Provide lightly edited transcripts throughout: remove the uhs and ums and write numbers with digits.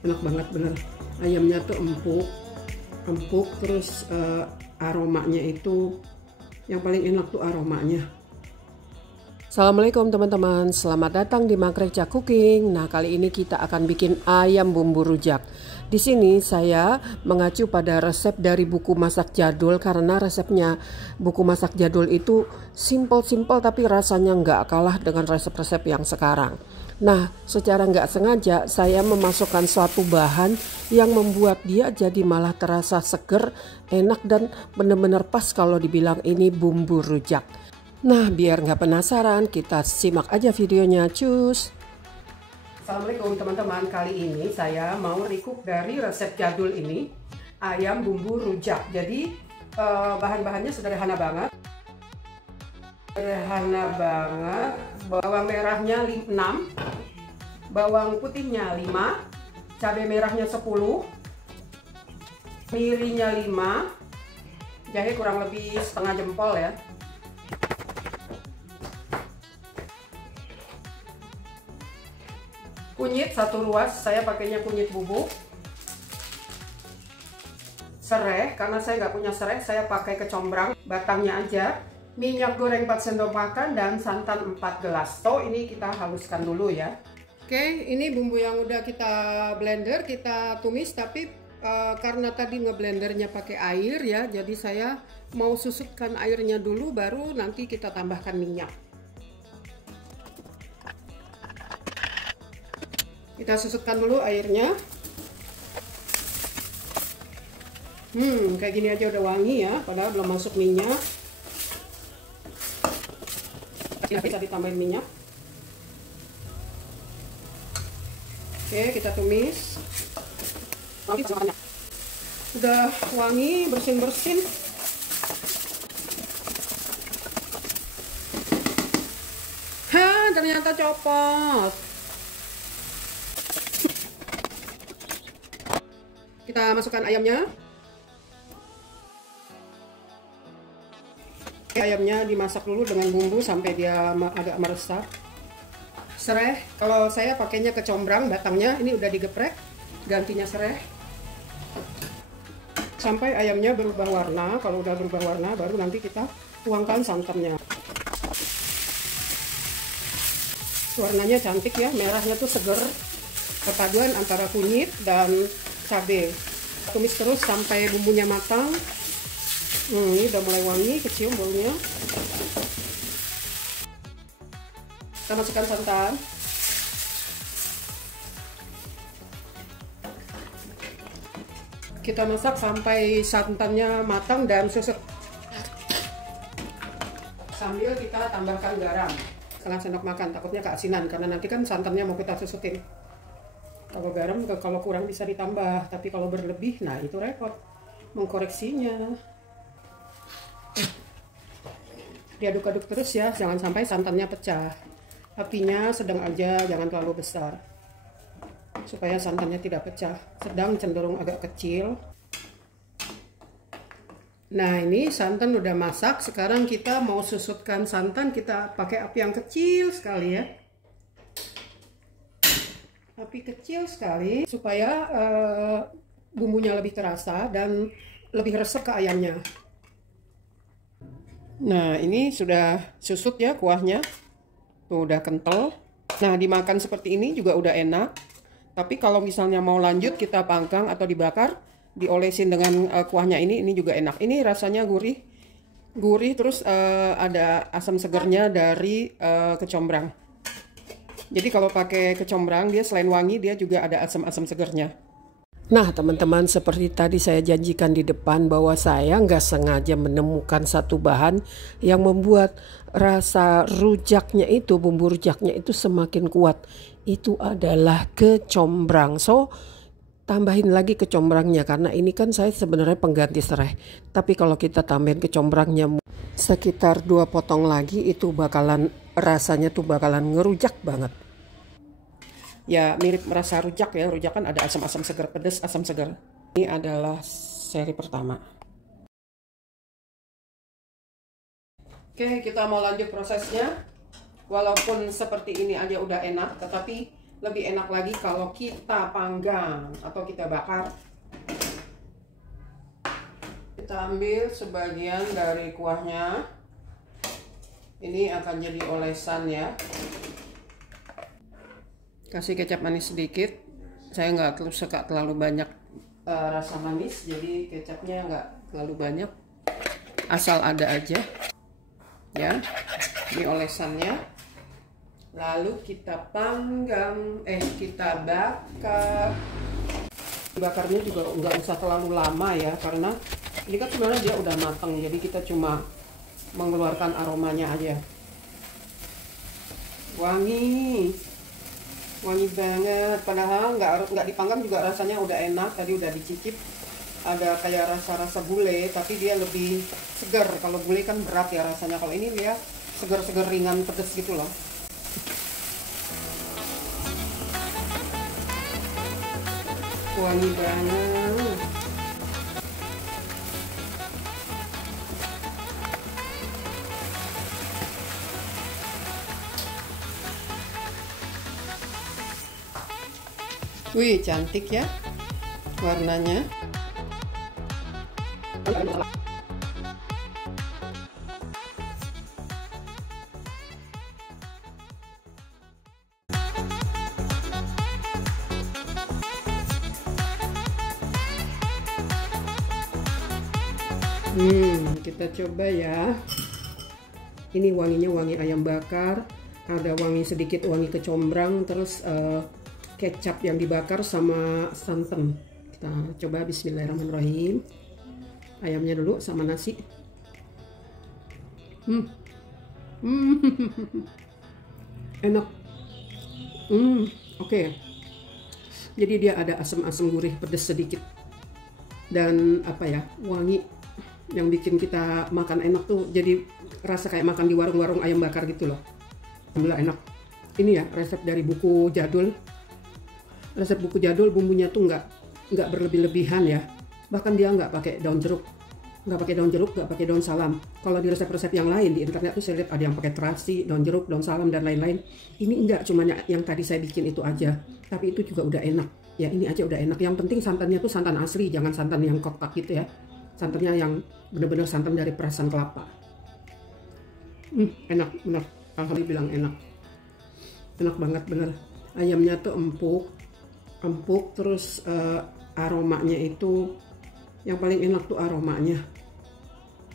Enak banget bener. Ayamnya tuh empuk terus aromanya itu yang paling enak tuh aromanya. Assalamualaikum teman-teman, selamat datang di Makreca Cooking. Nah, kali ini kita akan bikin ayam bumbu rujak. Di sini saya mengacu pada resep dari buku masak jadul karena resepnya buku masak jadul itu simple tapi rasanya nggak kalah dengan resep-resep yang sekarang. Nah, secara nggak sengaja saya memasukkan suatu bahan yang membuat dia jadi malah terasa seger, enak dan benar-benar pas kalau dibilang ini bumbu rujak. Nah, biar nggak penasaran, kita simak aja videonya, cus. Assalamualaikum teman-teman, kali ini saya mau recook dari resep jadul ini, ayam bumbu rujak. Jadi bahan-bahannya sederhana banget. Bawang merahnya 6, bawang putihnya 5, cabai merahnya 10, mirinya 5, jahe kurang lebih setengah jempol ya. Kunyit 1 ruas, saya pakainya kunyit bubuk. Serai, karena saya nggak punya serai, saya pakai kecombrang, batangnya aja. Minyak goreng 4 sendok makan dan santan 4 gelas. Ini kita haluskan dulu ya. Oke, ini bumbu yang udah kita blender, kita tumis, tapi karena tadi ngeblendernya pakai air ya, jadi saya mau susutkan airnya dulu, baru nanti kita tambahkan minyak. Kita susutkan dulu airnya. Kayak gini aja udah wangi ya, padahal belum masuk minyak. Bisa ditambahin minyak. Oke, kita tumis. Udah wangi, bersin-bersin. Ternyata copot. Kita masukkan ayamnya. Ayamnya dimasak dulu dengan bumbu sampai dia agak meresap. Serai, kalau saya pakainya kecombrang, batangnya ini udah digeprek, gantinya serai. Sampai ayamnya berubah warna. Kalau udah berubah warna, baru nanti kita tuangkan santannya. Warnanya cantik ya, merahnya tuh seger. Perpaduan antara kunyit dan cabai. Tumis terus sampai bumbunya matang. Ini udah mulai wangi, kecium baunya. Kita masukkan santan. Kita masak sampai santannya matang dan susut. Sambil kita tambahkan garam setengah sendok makan, takutnya keasinan karena nanti kan santannya mau kita susutin. Kalau garam kalau kurang bisa ditambah, tapi kalau berlebih, nah itu repot mengkoreksinya. Diaduk-aduk terus ya, jangan sampai santannya pecah. Apinya sedang aja, jangan terlalu besar, supaya santannya tidak pecah. Sedang cenderung agak kecil. Nah, ini santan udah masak. Sekarang kita mau susutkan santan, kita pakai api yang kecil sekali ya. Api kecil sekali supaya bumbunya lebih terasa dan lebih resep ke ayamnya. Nah, ini sudah susut ya kuahnya. Tuh udah kental. Nah, dimakan seperti ini juga udah enak. Tapi kalau misalnya mau lanjut kita panggang atau dibakar, diolesin dengan kuahnya ini juga enak. Ini rasanya gurih. Gurih terus ada asam segernya dari kecombrang. Jadi kalau pakai kecombrang, dia selain wangi, dia juga ada asam-asam segernya. Nah teman-teman, seperti tadi saya janjikan di depan bahwa saya nggak sengaja menemukan satu bahan yang membuat rasa rujaknya itu, bumbu rujaknya itu semakin kuat. Itu adalah kecombrang. So, tambahin lagi kecombrangnya karena ini kan saya sebenarnya pengganti serai. Tapi kalau kita tambahin kecombrangnya sekitar 2 potong lagi, itu bakalan rasanya tuh bakalan ngerujak banget. Ya mirip merasa rujak ya, rujak kan ada asam-asam segar, pedas, asam segar. Ini adalah seri pertama. Oke, kita mau lanjut prosesnya. Walaupun seperti ini aja udah enak, tetapi lebih enak lagi kalau kita panggang atau kita bakar. Kita ambil sebagian dari kuahnya. Ini akan jadi olesan ya. Kasih kecap manis sedikit. Saya nggak suka terlalu banyak rasa manis, jadi kecapnya nggak terlalu banyak. Asal ada aja. Ya, ini olesannya. Lalu kita panggang, kita bakar. Bakarnya juga nggak usah terlalu lama ya, karena ini kan sebenarnya dia udah matang, jadi kita cuma mengeluarkan aromanya aja. Wangi banget, padahal nggak dipanggang juga rasanya udah enak. Tadi udah dicicip, ada kayak rasa bule, tapi dia lebih segar. Kalau bule kan berat ya rasanya, kalau ini dia segar-segar ringan pedes gitu loh. Wangi banget. Wih, cantik ya warnanya. Kita coba ya. Ini wanginya wangi ayam bakar, ada wangi sedikit wangi kecombrang, terus kecap yang dibakar sama santan. Kita coba, bismillahirrahmanirrahim. Ayamnya dulu sama nasi. Enak. Oke. Jadi dia ada asam-asam gurih pedas sedikit. Dan apa ya, wangi yang bikin kita makan enak tuh, jadi rasa kayak makan di warung-warung ayam bakar gitu loh. Alhamdulillah enak. Ini ya resep dari buku jadul. Resep buku jadul, bumbunya tuh nggak berlebih-lebihan ya. Bahkan dia nggak pakai daun jeruk, nggak pakai daun salam. Kalau di resep-resep yang lain di internet tuh saya lihat ada yang pakai terasi, daun jeruk, daun salam dan lain-lain. Ini enggak, cuma yang tadi saya bikin itu aja. Tapi itu juga udah enak. Ya ini aja udah enak. Yang penting santannya tuh santan asli, jangan santan yang kotak gitu ya. Santannya yang bener-bener santan dari perasan kelapa. Enak, bener. Alhamdulillah bilang enak. Enak banget bener. Ayamnya tuh empuk, terus aromanya itu yang paling enak tuh aromanya.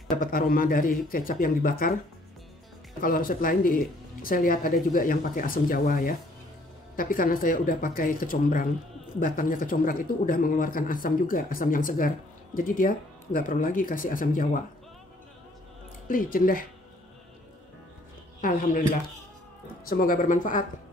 Dapat aroma dari kecap yang dibakar. Kalau resep lain saya lihat ada juga yang pakai asam jawa ya. Tapi karena saya udah pakai kecombrang, batangnya kecombrang itu udah mengeluarkan asam juga, asam yang segar. Jadi dia nggak perlu lagi kasih asam jawa. Licin deh. Alhamdulillah. Semoga bermanfaat.